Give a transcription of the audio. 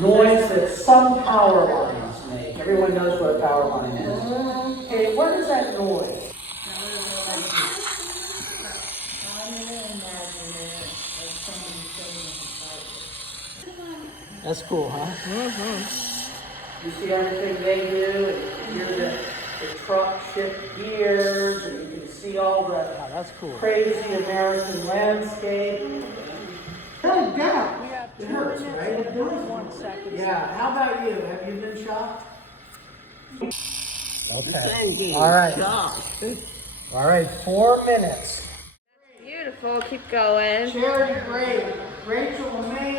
noise that some power lines make. Everyone knows what a power line is. Okay, what is that noise? That's cool, huh? Mm-hmm. You see everything they do, and you hear the truck shift gears, and you can see all the that's cool. Crazy American landscape. Really down. It hurts, right? It does. 1 second. Yeah. How about you? Have you been shocked? Okay. All right. All right. 4 minutes. Beautiful. Keep going. Charity, great. Rachel, amazing.